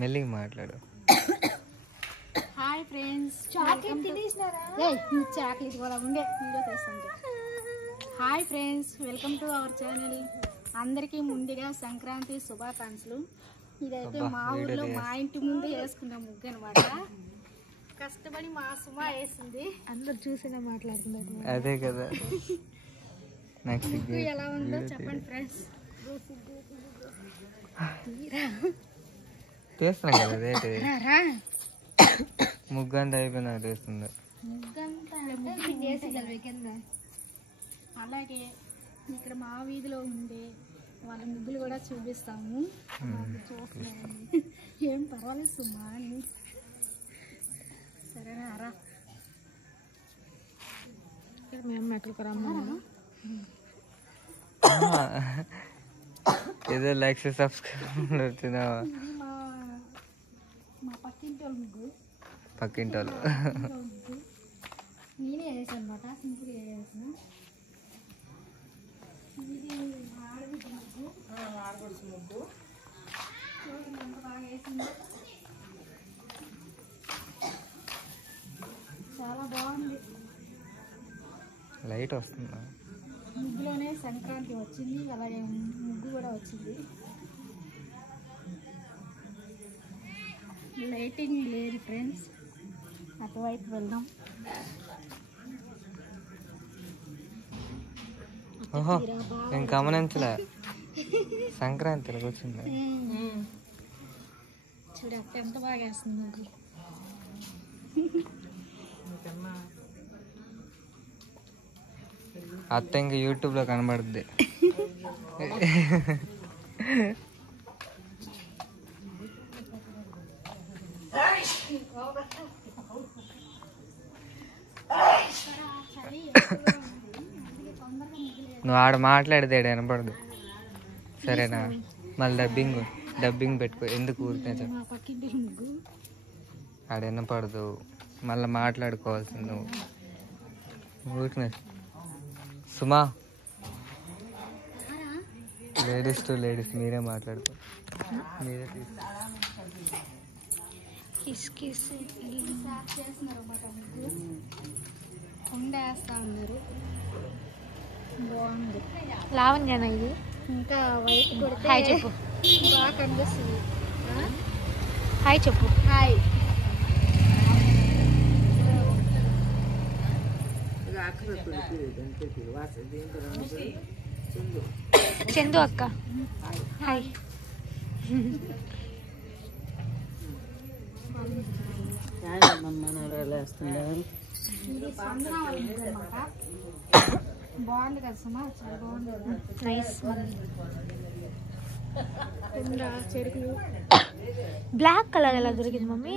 మెల్లిగా మాట్లాడు. Hi friends, chocolate కూడా ఉండే వీడియో తెస్తుంటే. Hi friends, welcome to our channel. అందరికీ ముందుగా సంక్రాంతి శుభాకాంక్షలు. ఇదైతే మా ఊళ్ళో మా ఇంటి ముందు వేసుకున్న ముగ్గు అనమాట. కష్టపడి మా సుమా వేసింది. అందరు చూసినా మాట్లాడుతున్నారు. అదే కదా. ముగ్గు ఎలా ఉందో చెప్పండి ఫ్రెండ్స్. చేస్తున్నా కదా అదే ముగ్గు అంతా అయిపోయినా చేస్తుంది. అలాగే ఇక్కడ మా వీధిలో ఉండే వాళ్ళ ముగ్గులు కూడా చూపిస్తాము. చూస్తున్నాము, ఏం పర్వాలేదు సుమా అని. సరేనా రా, మేము ఎక్కడికి రమ్మన్నా. ఏదో లైక్ సబ్స్క్రైబ్ అవుతున్నావా? మా పక్కింటి వాళ్ళ ముగ్గు. పక్కింటి వాళ్ళు నేనే వేసాను అనమాట. సింపుల్గా వేసిన ఇది ఆడబిడ్డ ముగ్గు. ఆడబడుచు ముగ్గు ఎంత బాగా వేసింది. చాలా బాగుంది. లైట్ వస్తుందా? ముగ్గులోనే సంక్రాంతి వచ్చింది, అలాగే ముగ్గు కూడా వచ్చింది. లైటింగ్ లేదు ఫ్రెండ్స్, అటువైపు వెళ్దాం. ఓహో, నేను గమనించలే. సంక్రాంతికి వచ్చింది చూడ ఎంత బాగా వేస్తుంది ముగ్గు. అత్త ఇంకా యూట్యూబ్లో కనబడుద్ది. నువ్వు ఆడ మాట్లాడితే వినపడదు, సరేనా? మళ్ళీ డబ్బింగ్ పెట్టుకో. ఎందుకు ఊరికే ఆడ వినపడదు, మళ్ళీ మాట్లాడుకోవాల్సింది నువ్వు. ఊరికే సుమా, లేడీస్ టు లేడీస్ మీరే మాట్లాడుకో. మీరే చేస్తున్నారు అన్నమాట. ముగ్గు వేస్తా ఉన్నారు. బాగుంది. లావణ్యనా ఇది? ఇంకా వైట్ కొడితే హాయ్ చెప్పు. బాగా కనిపిస్తుంది. హాయ్ చెప్పు. హాయ్. చందు అక్క హాయ్. బాగుంది కదా సుమా, చాలా బాగుంది. నైస్. చెరుకులు బ్లాక్ కలర్ ఎలా దొరికింది మమ్మీ?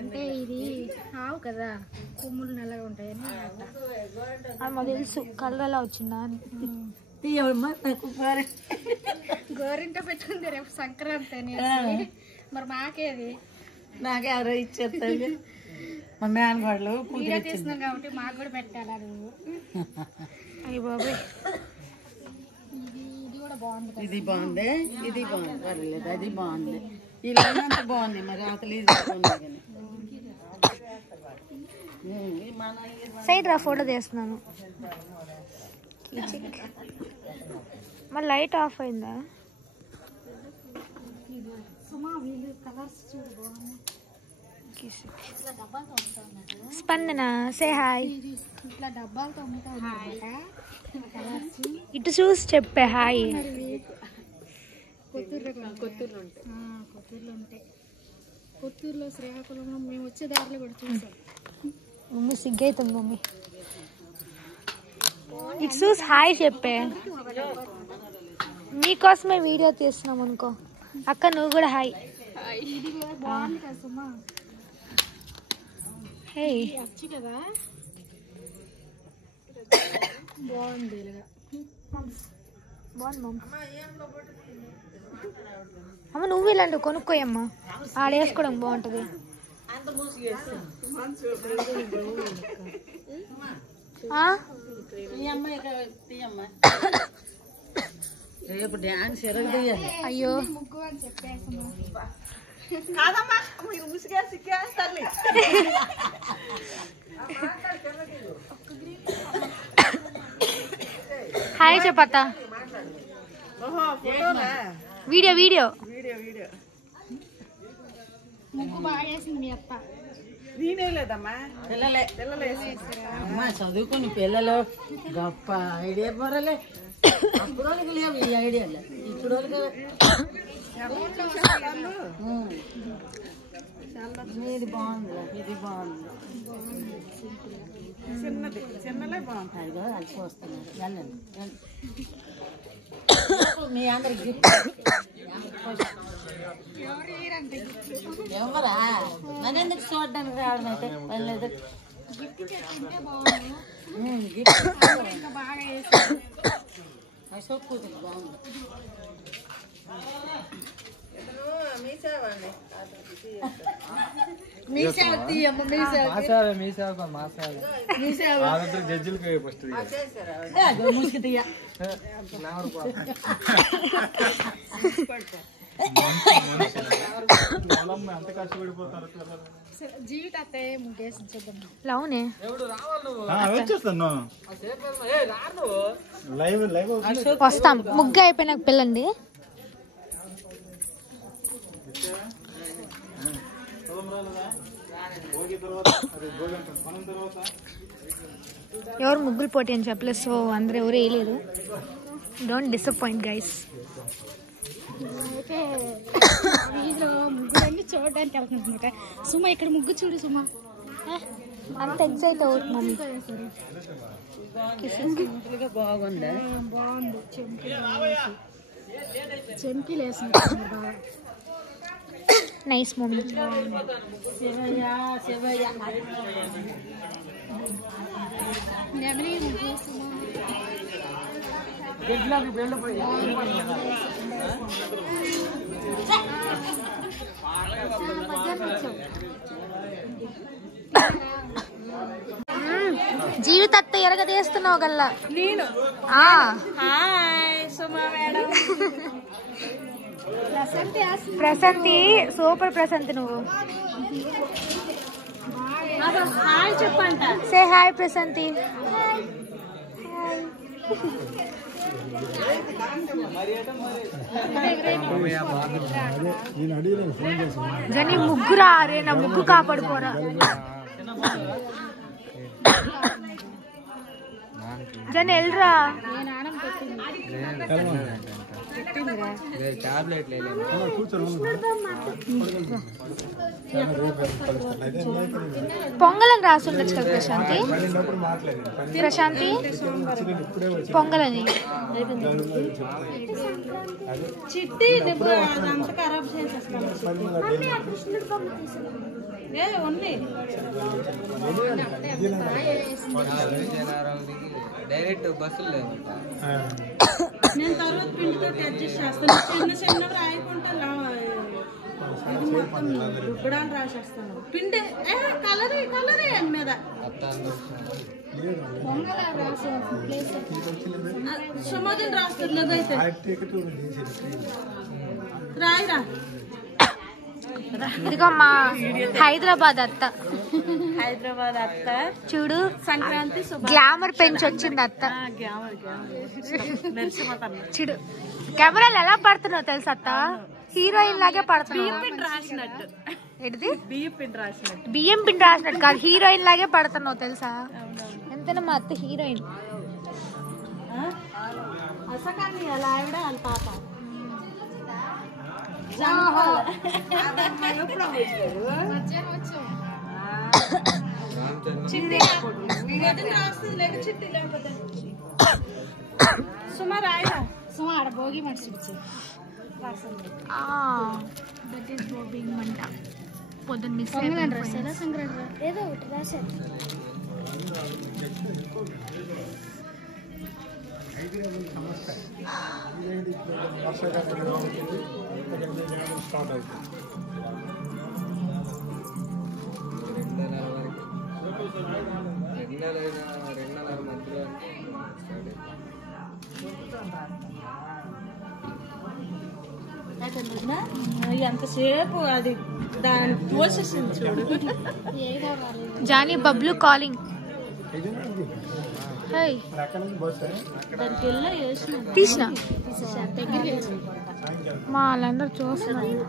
అంటే ఇది ఆవు కదా, కొమ్ములు నల్లగా ఉంటాయని. మాకు తెలుసు కలర్ ఎలా వచ్చిందా అని. గోరింట పెట్టుకుంది రేపు సంక్రాంతి అని. మరి మాకేది? నాకే ఎవరో ఇచ్చేస్తారు మా మేనగోడలు. వీడియో తీస్తున్నాం కాబట్టి మాకు కూడా పెట్టాలా నువ్వు? అయ్యి బాబాయ్, ఇది కూడా బాగుంది. ఇది బాగుంది, ఇది బాగుంది, పర్లేదు. అది బాగుంది, ఇలా అంత బాగుంది. మరి అసలు ఇది సైడ్ రా, ఫోటో తీస్తున్నాను. మరి లైట్ ఆఫ్ అయిందా? సుమా వీళ్ళు కలర్స్ చూడు బాగుంది. స్పందన సే హాయ్. ఇట్లా డబ్బాలతో అమ్ముతా ఉన్నారన్నమాట కలర్స్. ఇటు చూసి చెప్పే హాయ్. కొత్తూరులో ఉంటాయి. కొత్తూరులో, శ్రీకాకుళంలో మేము వచ్చే దారిలో కూడా చూసాం. మమ్మీ సిగ్గైతుంది మమ్మీ. ఇటు చూసి హాయ్ చెప్పే. మీకోసమే వీడియో తీస్తున్నాం అనుకో అక్క, నువ్వు కూడా హాయ్. ఇది కూడా బాగుంది కదా సుమా. హే వచ్చి కదా బాగుంది. ఇలాగా బాగుంది మమ్మ. అమ్మ నువ్వు ఇలాంటివి కొనుక్కోయమ్మా, ఆడేసుకోవడం బాగుంటుంది. రేపు డాన్స్ ఎరగదయ్యాలి. అయ్యో ముగ్గు అని చెప్పేసి కాదమ్మా మీరు ముసిగా సిక్కే తల్లి. హాయ్ చెప్పత్త. వీడియో వీడియో ముగ్గు బాగా వేసింది మీ అత్త. నేనేలేదమ్మా పిల్లలే అమ్మా చదువుకుని పిల్లలు గొప్ప ఐడియా పొరలే. అప్పుడు వాళ్ళకి లేవు ఈ ఐడియాలు, ఇప్పుడు ఇది బాగుంది, ఇది బాగుంది. చిన్నది చిన్నలే బాగుంటాయి కదా. అది చూస్తున్నారు వెళ్ళండి. మీ అందరికి గిఫ్ట్ ఎవరా నన్నెందుకు చూడడానికి రావడం అయితే వెళ్ళలేదు. అశోక్ కూతురు బాగుంది. ముసుగు తీయ జీవిత అత్తయ్య ముగ్గేసి చూద్దాం. లవ్నే వస్తాం. ముగ్గు అయిపోయినాక పిల్లండి. ఎవరు ముగ్గులు పోటీ అని చెప్పలేదు, సో అందరూ ఎవరు వేయలేదు. Don't disappoint guys. అయితే వీధిలో ముగ్గులన్నీ చూడడానికి వెళ్తున్నమాట. సుమ ఇక్కడ ముగ్గు చూడు సుమ. అంత ఎగ్జైట్ అవుతుంది మమ్మీ. బాగుందా? బాగుంది. చెంకీలు వేసినట్టు బాగా. Nice mummy. నెమలి ముగ్గు సుమ. జీవిత అత్త ఎరగదీస్తున్నావు గల్లా. నేను ప్రశాంతి సూపర్. ప్రశాంతి నువ్వు హాయ్ చెప్పంట. Say hi Prashanti. జని ముగ్గురా రే, నా ముగ్గు కాపాడుకోరా. జని ఎల్రా. పొంగలని రాసుండొచ్చు కదా ప్రశాంతి. ప్రశాంతి పొంగలని. చిట్టి అదంతా ఖరాబ్ చేసేస్తాను. ఉంది డైరెక్ట్ బస్సులు లేదు. నేను తర్వాత పిండి తోటి అడ్జస్ట్ చేస్తాను. చిన్న చిన్న రాయకుండా ఇది మొత్తం రుబ్బడానికి రాసేస్తాను. పిండి కలరే కలరే మీద సమాధానం రాస్తారు. లేదైతే రాయిరా. ఇదిగో మా హైదరాబాద్ అత్త. హైదరాబాద్ అత్త చూడు, సంక్రాంతి గ్లామర్ పెంచి వచ్చింది అత్త. చూడు కెమెరాలు ఎలా పడుతున్నావు తెలుసా అత్త. హీరోయిన్ లాగే పడుతున్నావు. రాసినట్టు ఏంటిది? బియ్యం పిండి రాసినట్టు. బియ్యం పిండి రాసినట్టు కాదు, హీరోయిన్ లాగే పడుతున్నావు తెలుసా. ఎంతైనా మా అత్త హీరోయిన్. అసకాన్ని అలా ఆవిడ వాళ్ళ పాప చిట్టి లేకపోతే సుమారు ఆయన సుమ ఆడ భోగి మనిషి దట్ ఈస్ బోబింగ్ మంట. పొద్దున్న మిస్ రాశారా సంక్రాంతి ఏదో ఒకటి రాశారు. వేసాను వదినా. ఎంతసేపు అది దాన్ని తోసేసింది చూడు. ఏదో రాలేదు. Johnny Bablu calling. దానికి వెళ్ళి వేసిన తీసిన దగ్గరికి వెళ్ళి మా వాళ్ళందరూ చూస్తున్నారు.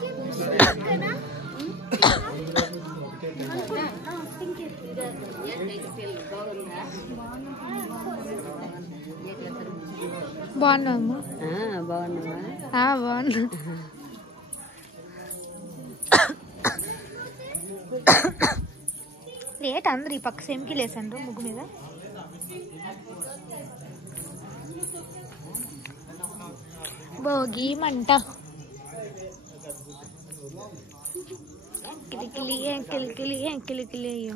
బాగున్నావమ్మా? బాగున్నా. లేట్ అందరు ఈ పక్క సేమ్కి లేసండ్రు ముగ్గు మీద. భోగి మంట కిలికిలి కిలికిలి కిలికిలి. అయ్యో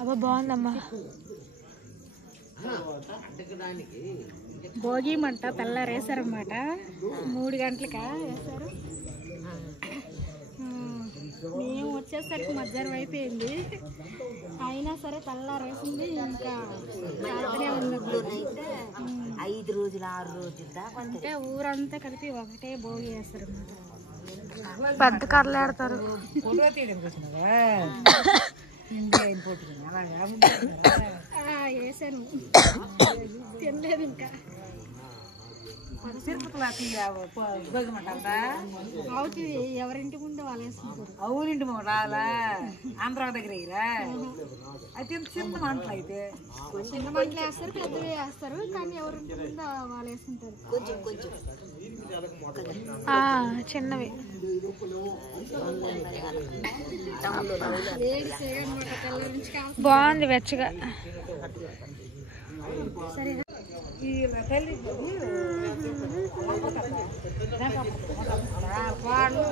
అబ్బా బాగుందమ్మా. భోగి మంట తెల్లారేసారనమాట. 3 గంటలకా వేసారు. మేము వచ్చేసరికి మధ్యాహ్నం అయిపోయింది. అయినా సరే తెల్లారేసింది. ఇంకా ఉంది. 5 రోజులు 6 రోజులు దాకా అంటే ఊరంతా కలిపి ఒకటే భోగి వేస్తారు అన్నమాట. పెద్ద కర్రలు ఆడతారు. వేసాను తినలేదు ఇంకా. అవుతుంది ఎవరింటి ముందు వాళ్ళు వేసుకుంటారు. అవునండి రాలా ఆంధ్ర దగ్గర అయితే చిన్న మంటలు అయితే చిన్న మంటలు వేస్తారు, పెద్దవి వేస్తారు. కానీ ఎవరింటి ముందు వాళ్ళు వేసుకుంటారు. కొంచెం కొంచెం చిన్నవి. ఏడు చేయనమాట తెల్లారి నుంచి కావాలి. బాగుంది వెచ్చగా. సరే వాళ్ళు